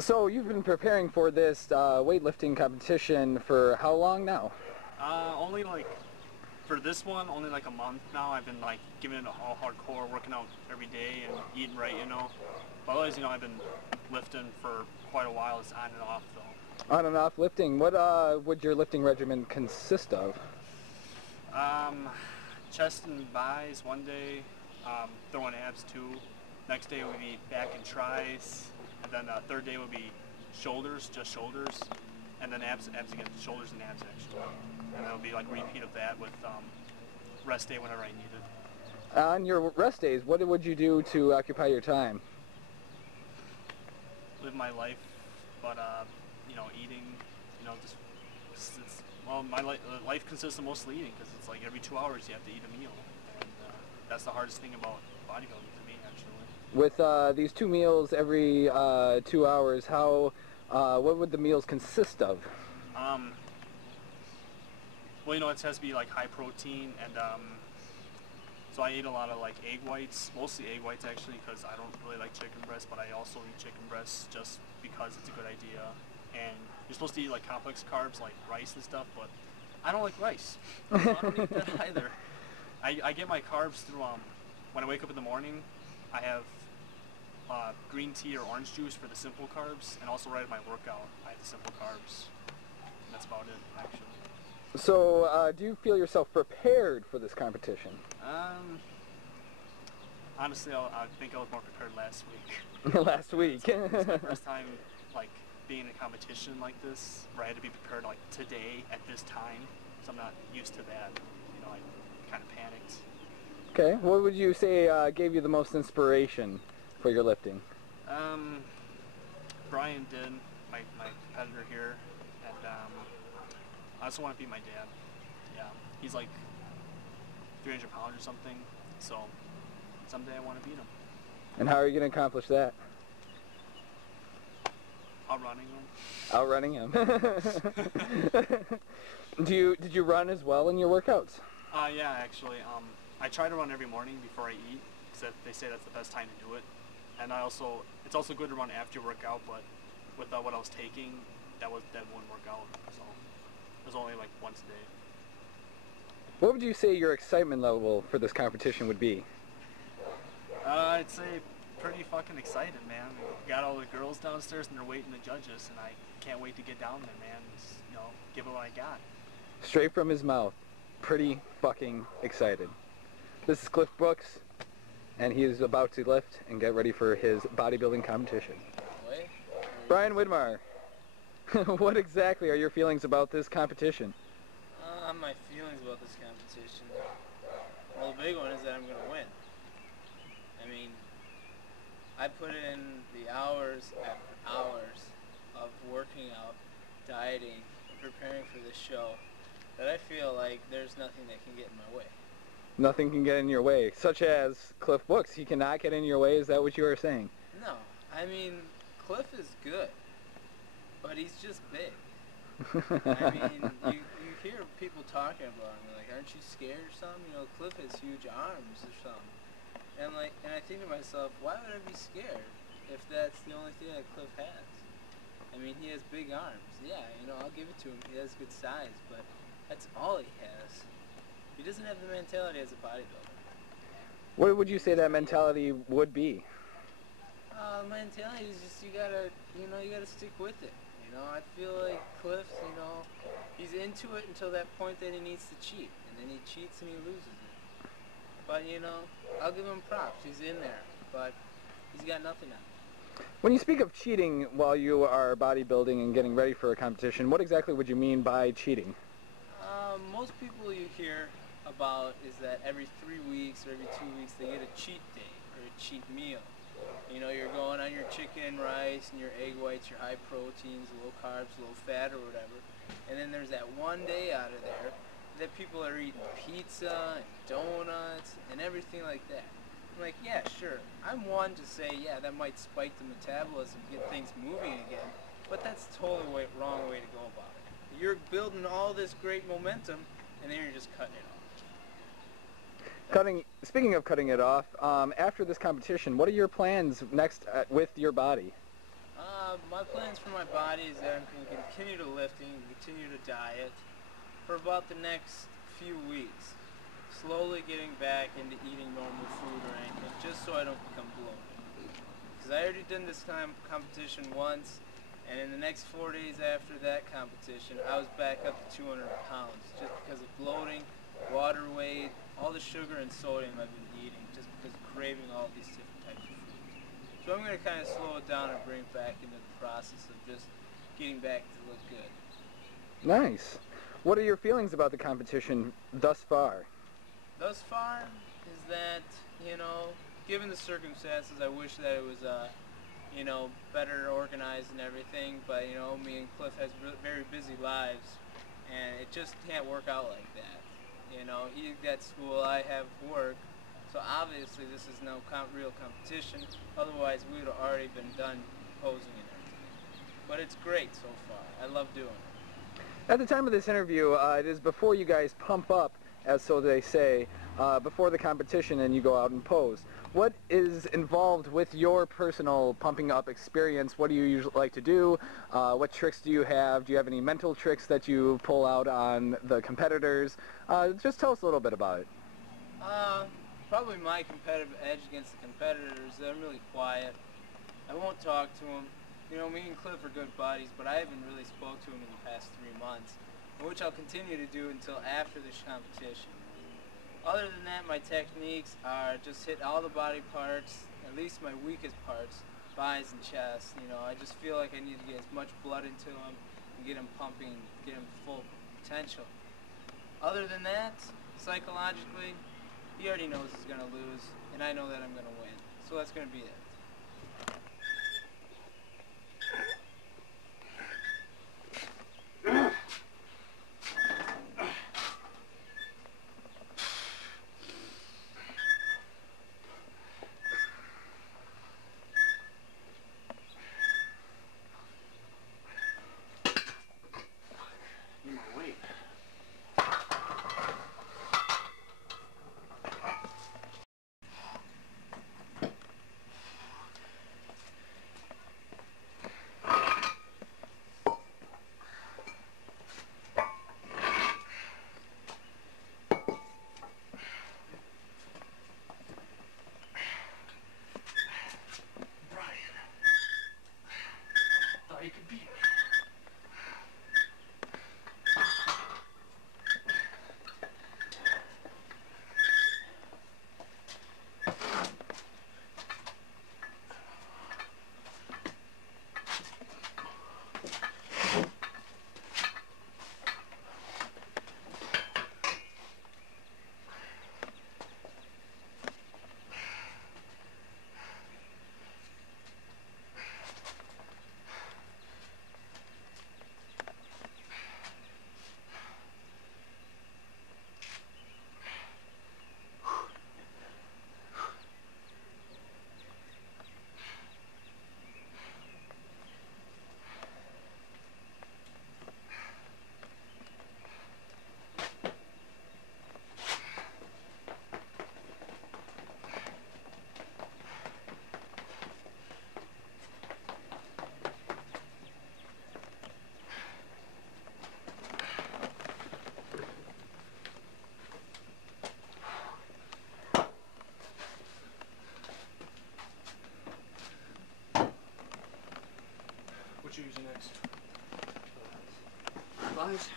So you've been preparing for this weightlifting competition for how long now? Only like, for this one, only like a month now. I've been like giving it all hardcore, working out every day and eating right, you know. But otherwise, you know, I've been lifting for quite a while. It's on and off though. On and off lifting. What would your lifting regimen consist of? Chest and buys one day, throwing abs two. Next day would be back and tris, and then third day would be shoulders, just shoulders, and then abs again, shoulders and abs actually. And it'll be like repeat of that with rest day whenever I need it. On your rest days, what would you do to occupy your time? Live my life, but you know, eating, you know, well, my life consists of mostly eating because it's like every 2 hours you have to eat a meal, and that's the hardest thing about bodybuilding to me actually. With these 2 meals every 2 hours, what would the meals consist of? Well, you know, it has to be like high protein, and so I eat a lot of like egg whites, mostly egg whites actually, because I don't really like chicken breast, but I also eat chicken breasts just because it's a good idea. And you're supposed to eat like complex carbs like rice and stuff, but I don't like rice, so I don't eat that either. I get my carbs through, when I wake up in the morning, I have green tea or orange juice for the simple carbs, and also right at my workout, I have the simple carbs. And that's about it, actually. So, do you feel yourself prepared for this competition? Honestly, I think I was more prepared last week. Last week. It's my first time, like, being in a competition like this, where I had to be prepared, like, today, at this time, so I'm not used to that. You know, I kind of panicked. Okay, what would you say gave you the most inspiration for your lifting? Brian did, my competitor here, and I also want to beat my dad. Yeah, he's like 300 pounds or something, so someday I want to beat him. And how are you going to accomplish that? Outrunning him. Outrunning him. Did you run as well in your workouts? Yeah, actually. I try to run every morning before I eat, because they say that's the best time to do it. And it's also good to run after you work out, but with what I was taking, that wouldn't work out. So it was only like once a day. What would you say your excitement level for this competition would be? I'd say pretty fucking excited, man. We got all the girls downstairs and they're waiting to judge us, and I can't wait to get down there, man. Just, you know, give it what I got. Straight from his mouth. Pretty fucking excited. This is Cliff Brooks, and he is about to lift and get ready for his bodybuilding competition. Brian Widmar, what exactly are your feelings about this competition? My feelings about this competition, well, the big one is that I'm going to win. I mean, I put in the hours after hours of working out, dieting, and preparing for this show that I feel like there's nothing that can get in my way. Nothing can get in your way, such as Cliff Brooks. He cannot get in your way. Is that what you are saying? No, I mean, Cliff is good, but he's just big. I mean, you hear people talking about him, like, aren't you scared or something? You know, Cliff has huge arms or something. And I think to myself, why would I be scared if that's the only thing that Cliff has? I mean, he has big arms. Yeah, you know, I'll give it to him. He has good size, but that's all he has. He doesn't have the mentality as a bodybuilder. What would you say that mentality would be? Mentality is just you gotta stick with it. You know, I feel like Cliff, you know, he's into it until that point that he needs to cheat, and then he cheats and he loses it. But, you know, I'll give him props. He's in there, but he's got nothing on him. When you speak of cheating while you are bodybuilding and getting ready for a competition, what exactly would you mean by cheating? Most people you hear about is that every 3 weeks or every 2 weeks they get a cheat day or a cheat meal. You know, you're going on your chicken and rice and your egg whites, your high proteins, low carbs, low fat or whatever. And then there's that one day out of there that people are eating pizza and donuts and everything like that. I'm like, yeah, sure. I'm one to say, yeah, that might spike the metabolism, get things moving again. But that's totally wrong way to go about it. You're building all this great momentum and then you're just cutting it off. Speaking of cutting it off, after this competition, what are your plans next with your body? My plans for my body is that I'm going to continue to lifting, continue to diet for about the next few weeks. Slowly getting back into eating normal food or anything, just so I don't become bloated. Because I already did this competition once, and in the next 4 days after that competition, I was back up to 200 pounds, just because of bloating, water weight, all the sugar and sodium I've been eating, just because of craving all these different types of foods. So I'm going to kind of slow it down and bring it back into the process of just getting back to look good. Nice. What are your feelings about the competition thus far? Thus far is that, you know, given the circumstances, I wish that it was, you know, better organized and everything, but, you know, me and Cliff has very busy lives, and it just can't work out like that. You know, he's got school, I have work, so obviously this is no real competition, otherwise we would have already been done posing and everything. But it's great so far. I love doing it. At the time of this interview, it is before you guys pump up, as so they say, before the competition and you go out and pose. What is involved with your personal pumping up experience? What do you usually like to do? What tricks do you have? Do you have any mental tricks that you pull out on the competitors? Just tell us a little bit about it. Probably my competitive edge against the competitors, they're really quiet. I won't talk to them. You know, me and Cliff are good buddies, but I haven't really spoke to him in the past 3 months, which I'll continue to do until after this competition. Other than that, my techniques are just hit all the body parts, at least my weakest parts, thighs and chest. You know, I just feel like I need to get as much blood into him and get him pumping, get him full potential. Other than that, psychologically, he already knows he's going to lose, and I know that I'm going to win. So that's going to be it. What you using next? Thighs.